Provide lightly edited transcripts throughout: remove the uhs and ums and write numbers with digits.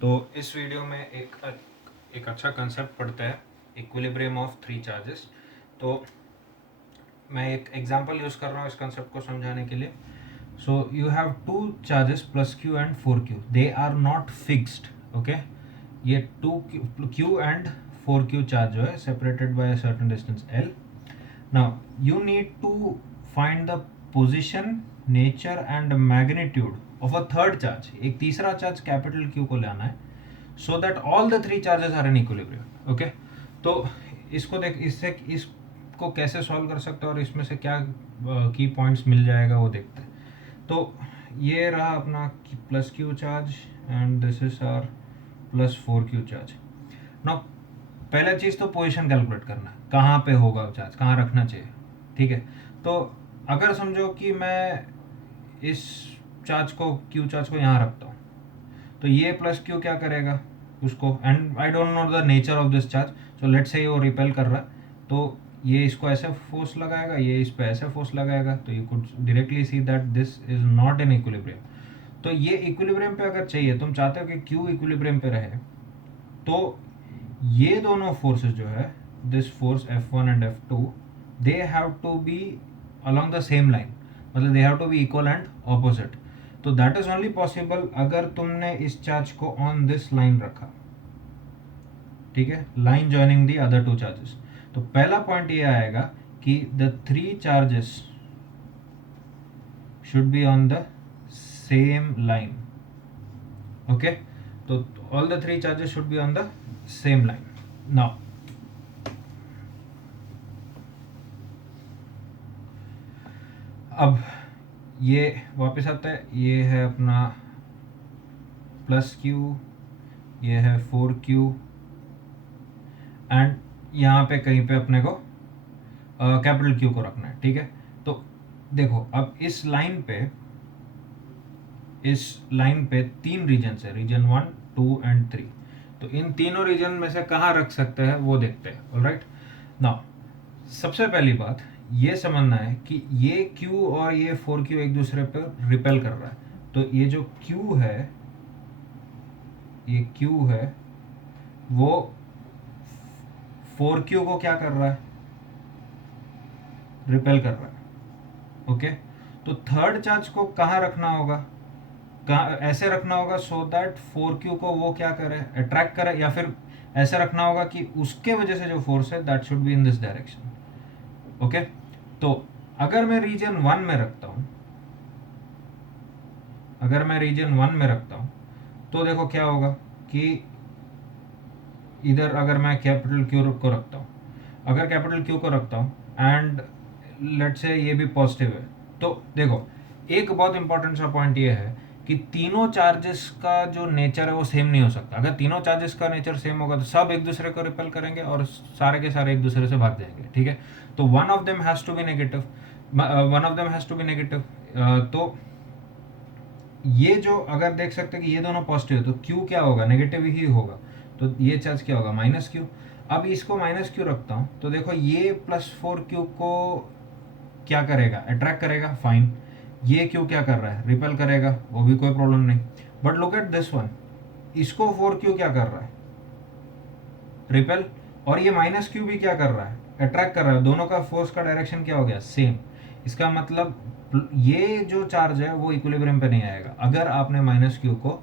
तो इस वीडियो में एक अच्छा कंसेप्ट पढ़ते हैं, इक्विलिब्रियम ऑफ थ्री चार्जेस। तो मैं एक एग्जांपल यूज़ कर रहा हूँ इस कंसेप्ट को समझाने के लिए। So you have two charges plus Q and four Q, they are not fixed. Okay, ये two Q and four Q charge जो है separated by a certain distance L. Now you need to find the position, nature and magnitude of a third charge. एक तीसरा charge capital Q को लाना है so that all the three charges are in equilibrium. Okay, तो इसको देख, इससे इसको कैसे सॉल्व कर सकते हैं और इसमें से क्या की पॉइंट्स मिल जाएगा वो देखते हैं। तो ये रहा अपना plus Q charge and this is R plus four Q charge. Now पहला चीज़ तो पोजीशन कैलकुलेट करना है, कहाँ पे होगा चार्ज, कहाँ रखना चाहिए। ठीक है, तो अगर समझो कि मैं इस चार्ज को, क्यू चार्ज को यहाँ रखता हूँ, तो ये प्लस क्यू क्या करेगा उसको, and I don't know the nature of this charge. So let's say वो रिपेल कर रहा है, तो ये इसको ऐसे फोर्स लगाएगा, ये इस पे ऐसे फोर्स लगाएगा, तो you could directly see that this is not in equilibrium. तो ये इक्विलिब्रियम पे अगर चाहिए, तुम चाहते हो कि क्यू इक्विलिब्रियम पे रहे, तो ये दोनों फोर्सेस जो है, this force F1 and F2, they have to be along the same line, मतलब they have to be equal and opposite. तो दैट इज ओनली पॉसिबल अगर तुमने इस चार्ज को ऑन दिस लाइन रखा। ठीक है, line joining the other two charges. तो पहला पॉइंट ये आएगा कि the three charges should be on the same line. Okay, तो all the three charges should be on the same line. Now अब ये वापस आता है, ये है अपना प्लस क्यू, ये है फोर क्यू, एंड यहाँ पे कहीं पे अपने को कैपिटल क्यू को रखना है। ठीक है, तो देखो अब इस लाइन पे तीन रीजन है, रीजन 1, 2 एंड 3। तो इन तीनों रीजन में से कहाँ रख सकते हैं वो देखते हैं। ऑलराइट, नाउ सबसे पहली बात ये समझना है कि ये क्यू और ये फोर क्यू एक दूसरे पर रिपेल कर रहा है। तो ये जो क्यू है, ये क्यू है, वो फोर क्यू को क्या कर रहा है, रिपेल कर रहा है। ओके, तो थर्ड चार्ज को कहाँ रखना होगा, कहाँ ऐसे रखना होगा सो दैट फोर क्यू को वो क्या करे, अट्रैक्ट करे, या फिर ऐसे रखना होगा कि उसके वजह से जो फोर्स है that should be in this direction. Okay, तो अगर मैं रीजन 1 में रखता हूं, अगर मैं रीजन 1 में रखता हूं, तो देखो क्या होगा कि इधर अगर मैं कैपिटल क्यू को रखता हूं, अगर कैपिटल क्यू को रखता हूं एंड लेट्स से ये भी पॉजिटिव है, तो देखो एक बहुत इंपॉर्टेंट सा पॉइंट ये है कि तीनों चार्जेस का जो नेचर है वो सेम नहीं हो सकता। अगर तीनों चार्जेस का नेचर सेम होगा तो सब एक दूसरे को रिपेल करेंगे और सारे के सारे एक दूसरे से भाग जाएंगे। ठीक है, तो one of them has to be negative, one of them has to be negative. तो ये जो अगर देख सकते हैं कि ये दोनों पॉजिटिव है, तो क्यू क्या होगा, नेगेटिव ही होगा। तो ये चार्ज क्या होगा, माइनस क्यू। अब इसको माइनस क्यू रखता हूँ, तो देखो ये प्लस फोर क्यू को क्या करेगा, अट्रैक्ट करेगा, फाइन। ये क्यू क्या कर रहा है, रिपेल करेगा, वो भी कोई प्रॉब्लम नहीं। But look at this one, इसको फोर क्यू क्या कर रहा है, रिपेल, और ये माइनस क्यू भी क्या कर रहा है, अट्रैक्ट कर रहा है। दोनों का फोर्स का डायरेक्शन क्या हो गया, सेम। इसका मतलब ये जो चार्ज है वो इक्विलिब्रियम पे नहीं आएगा अगर आपने माइनस क्यू को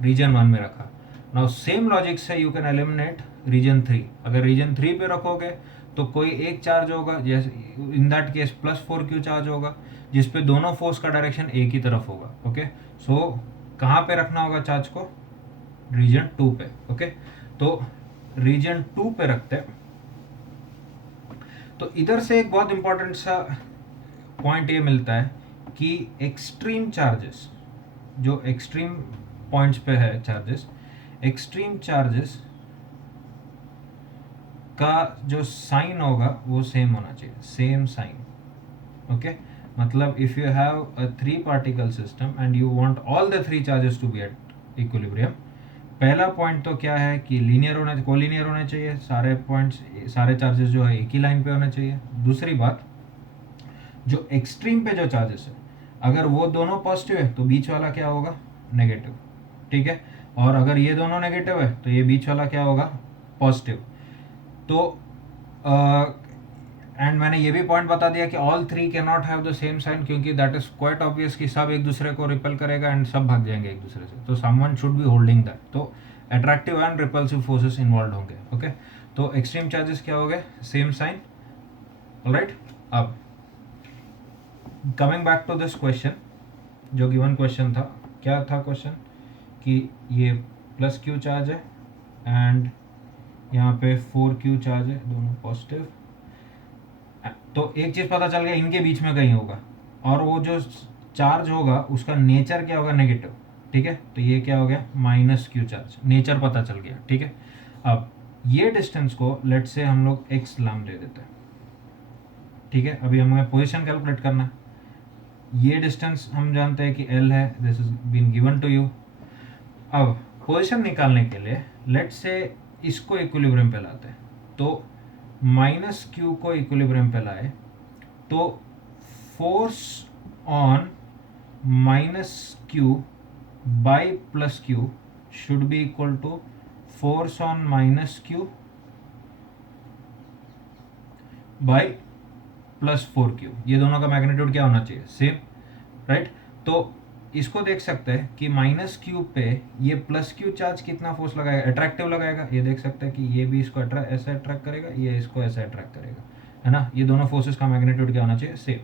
रीजन 1 में रखा। नाउ सेम लॉजिक से यू कैन एलिमिनेट रीजन 3। अगर रीजन 3 पे रखोगे तो कोई एक चार्ज होगा, जैसे in that case plus four Q charge होगा, जिसपे दोनों फोर्स का डायरेक्शन एक ही तरफ होगा। ओके, सो कहाँ पे रखना होगा चार्ज को, रीजन 2 पे। ओके, तो रीजन 2 पे रखते हैं। तो इधर से एक बहुत इंपॉर्टेंट सा पॉइंट ये मिलता है कि एक्सट्रीम चार्जेस, जो एक्सट्रीम पॉइंट्स पे है चार्जेस, एक्सट्रीम चार्जेस का जो साइन होगा वो सेम होना चाहिए, सेम साइन। ओके, मतलब if you have a three particle system and you want all the three charges to be at equilibrium, पहला पॉइंट तो क्या है कि लीनियर होना, कोलिनियर होने चाहिए, सारे पॉइंट्स, सारे चार्जेस जो है एक ही लाइन पे होने चाहिए। दूसरी बात, जो एक्सट्रीम पे जो चार्जेस है, अगर वो दोनों पॉजिटिव है तो बीच वाला क्या होगा, नेगेटिव। ठीक है, और अगर ये दोनों नेगेटिव है तो ये बीच वाला क्या होगा, पॉजिटिव। तो एंड मैंने ये भी पॉइंट बता दिया कि all three can not have the same sign, क्योंकि दैट इज क्वाइट ऑब्वियस कि सब एक दूसरे को रिपेल करेगा एंड सब भाग जाएंगे एक दूसरे से, तो someone should be holding that. तो attractive and repulsive forces involve होंगे। ओके, तो एक्सट्रीम चार्जेस क्या हो गए, सेम साइन। ऑलराइट, अब coming back to this question, जो गिवन क्वेश्चन था, क्या था क्वेश्चन कि ये प्लस क्यू चार्ज है एंड यहाँ पे 4q चार्ज है, दोनों पॉजिटिव। तो एक चीज़ पता चल गया, इनके बीच में कहीं होगा, और वो जो चार्ज होगा उसका नेचर क्या होगा, नेगेटिव। ठीक है, तो ये क्या हो गया, -q चार्ज, नेचर पता चल गया। ठीक है, अब ये डिस्टेंस को लेट से हम लोग x लाम दे देते हैं। ठीक है, अभी हमें पोजीशन कैलकुलेट करना है। ये डिस्टेंस हम जानते हैं कि l है, this is been given to you. अब पोजीशन निकालने के लिए लेट से इसको इक्विलिब्रियम पे लाते हैं, तो -q को इक्विलिब्रियम पे लाए तो force on -q by +q should be equal to force on -q by +4q। ये दोनों का मैग्नीट्यूड क्या होना चाहिए, सेम, राइट। तो इसको देख सकते हैं कि -q पे ये +q चार्ज कितना फोर्स लगाएगा, अट्रैक्टिव लगाएगा। ये देख सकते हैं कि ये भी इसको ऐसे अट्रैक्ट करेगा, ये इसको ऐसे अट्रैक्ट करेगा, है ना। ये दोनों फोर्सेस का मैग्नीट्यूड क्या होना चाहिए, सेम।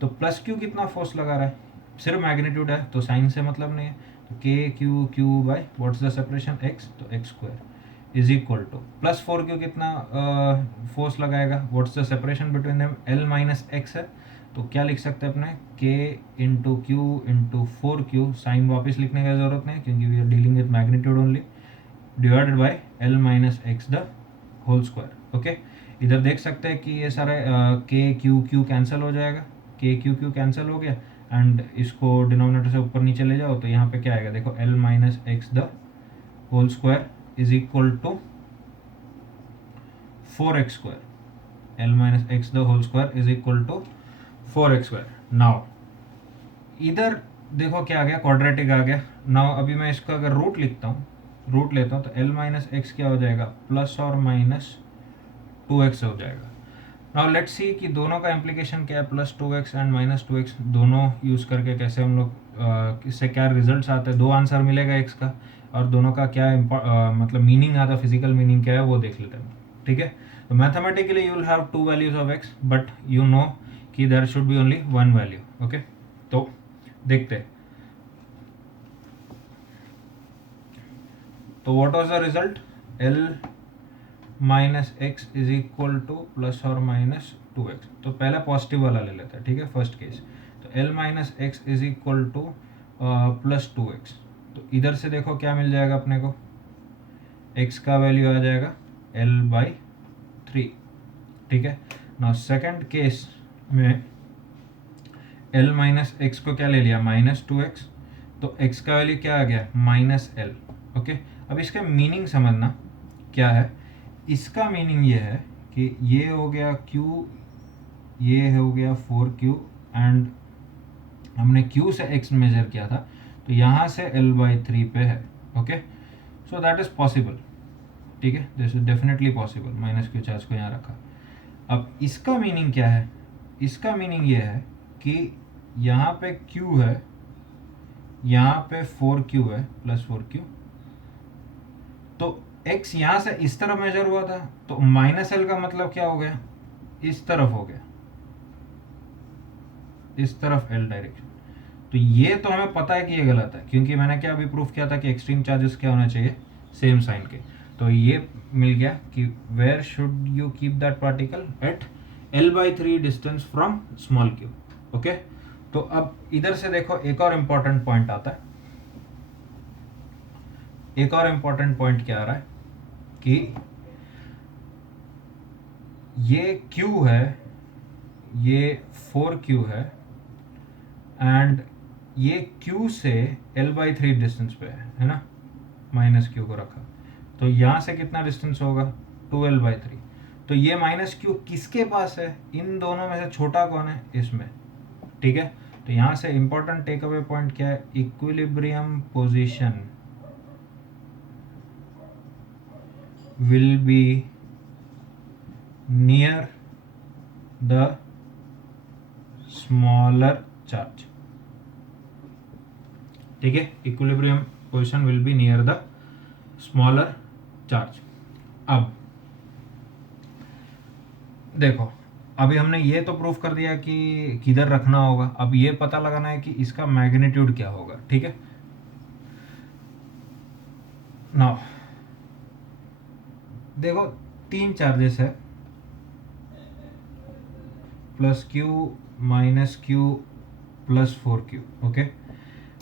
तो +q कितना फोर्स लगा रहा है, सिर्फ मैग्नीट्यूड है तो साइन से मतलब नहीं है। तो k by what's the separation, x, तो x² is equal to +4q कितना फोर्स लगाएगा, what's the separation between them, l minus x है। तो क्या लिख सकते हैं अपने, k into Q into 4q, sign वापस लिखने की जरूरत नहीं क्योंकि we are dealing with magnitude only, divided by l minus x the whole square. Okay, इधर देख सकते हैं कि ये सारे k कैंसिल हो जाएगा, k कैंसिल हो गया एंड इसको डिनोमिनेटर से ऊपर नीचे ले जाओ तो यहाँ पे क्या आएगा, देखो l minus x the whole square is equal to 4x²। l minus x the whole square is equal to 4x²। Now इधर देखो क्या आ गया, क्वाड्रेटिक आ गया। नाउ अभी मैं इसका अगर रूट लिखता हूँ, रूट लेता हूँ तो l माइनस एक्स क्या हो जाएगा, प्लस और माइनस 2x हो जाएगा। नाउ लेट्स सी कि दोनों का इम्प्लीकेशन क्या है, +2x एंड -2x, दोनों यूज़ करके कैसे हम लोग इससे क्या रिजल्ट्स आते हैं। दो आंसर मिलेगा x का, और दोनों का क्या मतलब मीनिंग आता है, फिजिकल मीनिंग क्या है वो देख लेते हैं। ठीक है, तो mathematically you will have 2 values of x, but you know कि there should be only 1 value. Okay, तो देखते हैं। तो what was the result, l minus x is equal to plus और माइनस 2x। तो पहले पॉजिटिव वाला ले लेते हैं, ठीक है, फर्स्ट केस। तो l minus x is equal to +2x। तो इधर से देखो क्या मिल जाएगा अपने को, x का वैल्यू आ जाएगा l/3। ठीक है, नाउ सेकंड केस में l माइनस एक्स को क्या ले लिया, -2x, तो x का वैल्यू क्या आ गया, -l। ओके, अब इसका मीनिंग समझना क्या है। इसका मीनिंग ये है कि ये हो गया q, ये हो गया 4q एंड हमने q से x मेजर किया था, तो यहाँ से l/3 पे है। Okay, so that is possible. ठीक है, this is definitely possible, -q charge को यहाँ रखा। अब इसका मीनिंग क्या है, इसका मीनिंग ये है कि यहाँ पे q है, यहाँ पे 4q है, +4q, तो x यहाँ से इस तरफ मेजर हुआ था, तो -l का मतलब क्या हो गया, इस तरफ हो गया, इस तरफ l डायरेक्शन। तो ये तो हमें पता है कि ये गलत है, क्योंकि मैंने क्या अभी प्रूफ किया था कि एक्सट्रीम चार्जेस क्या होना चाहिए, सेम साइन के। तो ये मिल गया कि where should you keep that particle, at l/3 distance from small q। Okay, तो अब इधर से देखो एक और इम्पॉर्टेंट पॉइंट आता है। एक और इम्पॉर्टेंट पॉइंट क्या आ रहा है कि ये q है, ये 4q है एंड ये q से l/3 डिस्टेंस पे है ना, -q को रखा, तो यहाँ से कितना डिस्टेंस होगा, 2l/3। तो ये -q किसके पास है, इन दोनों में से छोटा कौन है, इसमें। ठीक है, तो यहाँ से इंपॉर्टेंट टेक अवे पॉइंट क्या है, equilibrium position will be near the smaller charge. ठीक है, equilibrium position will be near the smaller charge. अब देखो, अभी हमने ये तो प्रूफ कर दिया कि किधर रखना होगा. अब ये पता लगाना है कि इसका मैग्नीट्यूड क्या होगा. ठीक है, नाउ देखो 3 चार्जेस है, plus Q minus Q plus 4q. Okay,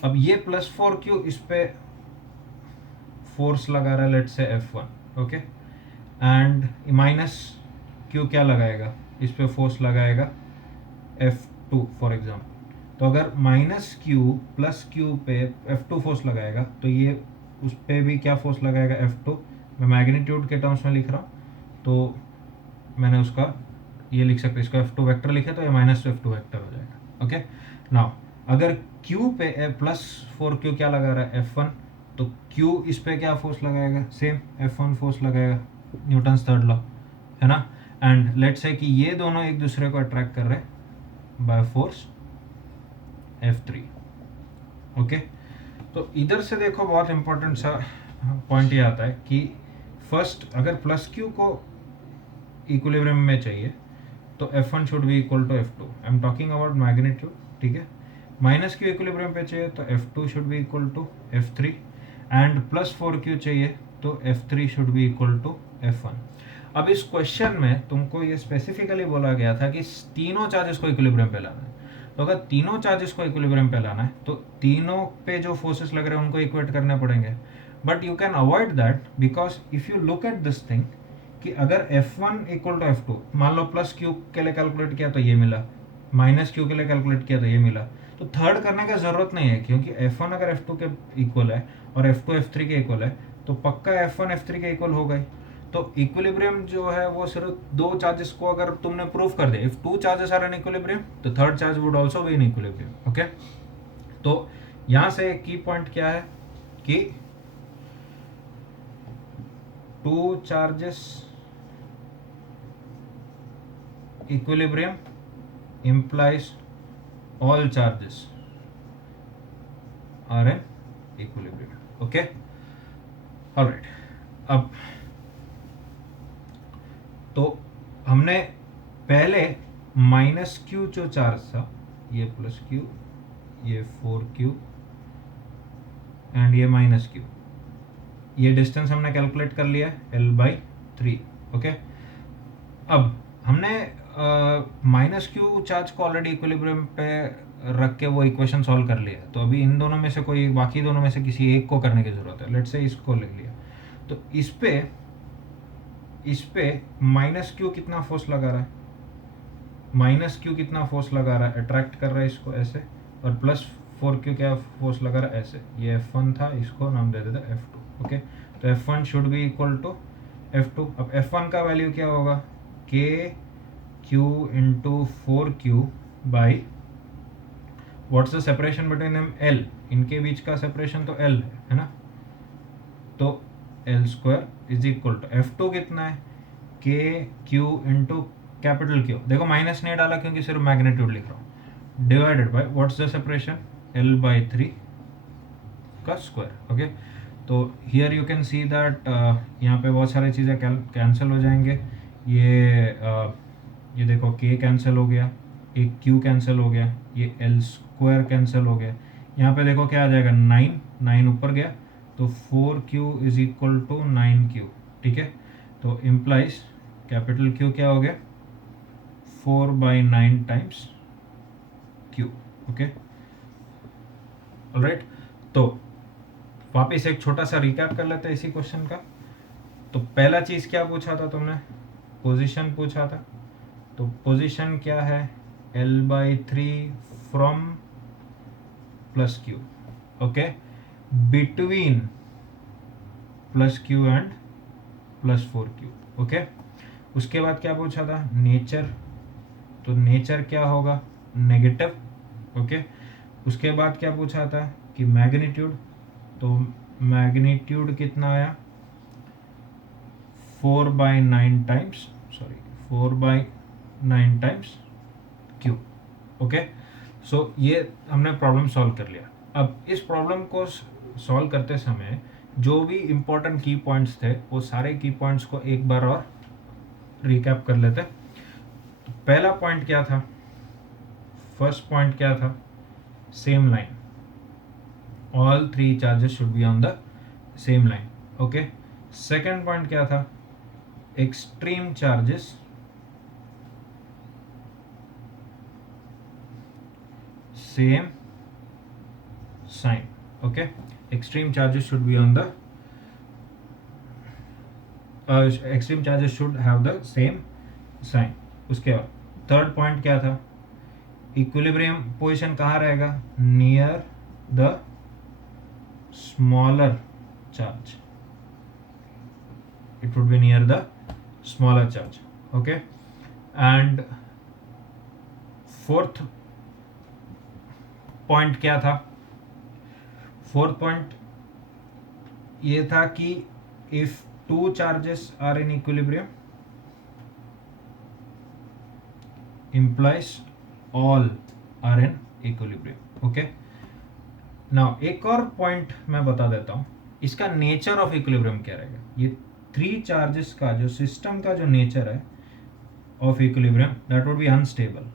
अब ये प्लस 4q इस पे फोर्स लगा रहा है, let's say F1. Okay, and minus Q क्या लगाएगा, इस पे फोर्स लगाएगा F2 फॉर एग्जाम्पल. तो अगर माइनस क्यू प्लस क्यू पे F2 फोर्स लगाएगा तो ये उस पे भी क्या फोर्स लगाएगा, F2. मैं मैग्नीट्यूड के टर्म्स में लिख रहा हूँ, तो मैंने उसका ये लिख सकते, इसको F2 वेक्टर लिखे तो ये माइनस F2 वेक्टर हो जाएगा. ओके, नाउ अगर Q पे प्लस 4Q क्या लगा रहा है, F1, तो Q इस पे क्या फोर्स लगाएगा, सेम F1 फोर्स लगाएगा, न्यूटन्स थर्ड लॉ है ना. एंड लेट्स से कि ये दोनों एक दूसरे को अट्रैक्ट कर रहे हैं बाय फोर्स F3. ओके, तो इधर से देखो बहुत इंपॉर्टेंट सा पॉइंट ये आता है कि फर्स्ट अगर प्लस क्यू को इक्विलिब्रियम में चाहिए तो F1 should be equal to F2. I am talking about magnitude. ठीक है, माइनस क्यू इक्विलिब्रियम पे चाहिए तो F2 should be equal to F3 and plus 4Q चाहिए तो F3 should be equal to F1. अब इस क्वेश्चन में तुमको ये स्पेसिफिकली बोला गया था कि तीनों चार्जेस को इक्विलिब्रियम पे लाना है. तो अगर तीनों चार्जेस को इक्विलिब्रियम पे लाना है तो तीनों पे जो फोर्सेस लग रहे हैं उनको इक्वेट करने पड़ेंगे. But you can avoid that because if you look at this thing कि अगर F1 इक्वल टू F2, मान लो प्लस क्यू के लिए कैलकुलेट किया तो ये मिला, माइनस क्यू के लिए कैलकुलेट किया तो ये मिला, तो थर्ड करने का जरूरत नहीं है क्योंकि F1 अगर F2 के इक्वल है और F2 F3 के इक्वल है तो पक्का F1 F3 के इक्वल होगा ही. तो इक्विलिब्रियम जो है वो सिर्फ दो चार्जेस को अगर तुमने प्रूफ कर दिया, if two charges are in equilibrium तो third charge would also be in equilibrium. Okay, तो यहां से की पॉइंट क्या है कि two charges equilibrium implies all charges are in equilibrium. Okay, all right. अब तो हमने पहले माइनस क्यू जो चार्ज था, ये प्लस क्यू, ये 4Q एंड ये माइनस क्यू, ये डिस्टेंस हमने कैलकुलेट कर लिया L/3. ओके, अब हमने माइनस क्यू चार्ज को ऑलरेडी इक्विलिब्रियम पे रख के वो इक्वेशन सॉल्व कर लिया. तो अभी इन दोनों में से कोई, बाकी दोनों में से किसी एक को करने की जरूरत है. लेट्स से इसको ले लिया, तो इस पे माइनस क्यू कितना फोर्स लगा रहा है, माइनस क्यू कितना फोर्स लगा रहा है, अट्रैक्ट कर रहा है इसको ऐसे, और प्लस 4Q क्या फोर्स लगा रहा है ऐसे. ये F1 था, इसको नाम दे देते F2. ओके, तो F1 should be equal to F2. अब F1 का वैल्यू क्या होगा, KQ into 4Q by what's the separation between them, L. इनके बीच का सेपरेशन तो L है ना, तो L² is equal to F2 कितना है, KQ इंटू कैपिटल Q. देखो माइनस नहीं डाला क्योंकि सिर्फ मैग्नीट्यूड लिख रहा हूँ, divided by what's the separation, L/3 का स्क्वायर. ओके, तो here you can see that यहाँ पे बहुत सारी चीज़ें कैंसिल हो जाएंगे. ये देखो K कैंसिल हो गया, एक Q कैंसिल हो गया, ये L² कैंसिल हो गया. यहाँ पे देखो क्या आ जाएगा, 9 ऊपर गया तो 4Q is equal to 9Q. ठीक है, तो इम्प्लाइज कैपिटल Q क्या हो गया, 4/9 टाइम्स Q. Okay, alright. तो वापिस एक छोटा सा रिकैप कर लेते हैं इसी क्वेश्चन का. तो पहला चीज क्या पूछा था तुमने, पोजीशन पूछा था. तो पोजीशन क्या है, L/3 from plus Q. Okay, between plus Q and plus 4Q. Okay, उसके बाद क्या पूछा था, नेचर. तो नेचर क्या होगा, नेगेटिव. ओके, उसके बाद क्या पूछा था कि मैग्नीट्यूड. तो मैग्नीट्यूड कितना आया, 4/9 times, sorry 4/9 times Q. Okay, so ये हमने प्रॉब्लम सॉल्व कर लिया। अब इस प्रॉब्लम को सॉल्व करते समय जो भी इम्पोर्टेंट की पॉइंट्स थे वो सारे की पॉइंट्स को एक बार और रिकैप कर लेते। तो पहला पॉइंट क्या था, फर्स्ट पॉइंट क्या था, same line, all 3 charges should be on the same line. Okay, second point क्या था, extreme charges same sign. Okay, extreme charges should be on the extreme charges should have the same sign। उसके बाद third point क्या था, equilibrium position कहाँ रहेगा, near the smaller charge, it would be near the smaller charge. Okay, and fourth point क्या था, fourth point ये था कि if 2 charges are in equilibrium implies all are in equilibrium। Okay, now एक और point मैं बता देता हूं, इसका नेचर ऑफ इक्विलिब्रियम क्या रहेगा। ये 3 चार्जेस का जो सिस्टम का जो नेचर है of equilibrium, that would be unstable.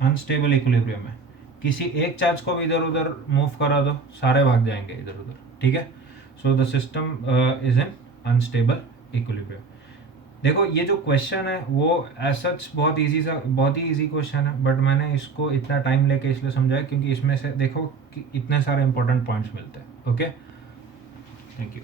Unstable equilibrium है, किसी एक चार्ज को भी इधर उधर मूव करा दो, सारे भाग जाएंगे इधर उधर, ठीक है। So the system is in unstable equilibrium. देखो ये जो क्वेश्चन है वो एज सच बहुत ही इजी क्वेश्चन है, बट मैंने इसको इतना टाइम लेके इसलिए समझाया क्योंकि इसमें से देखो कि इतने सारे इंपॉर्टेंट पॉइंट्स मिलते हैं। Okay, thank you.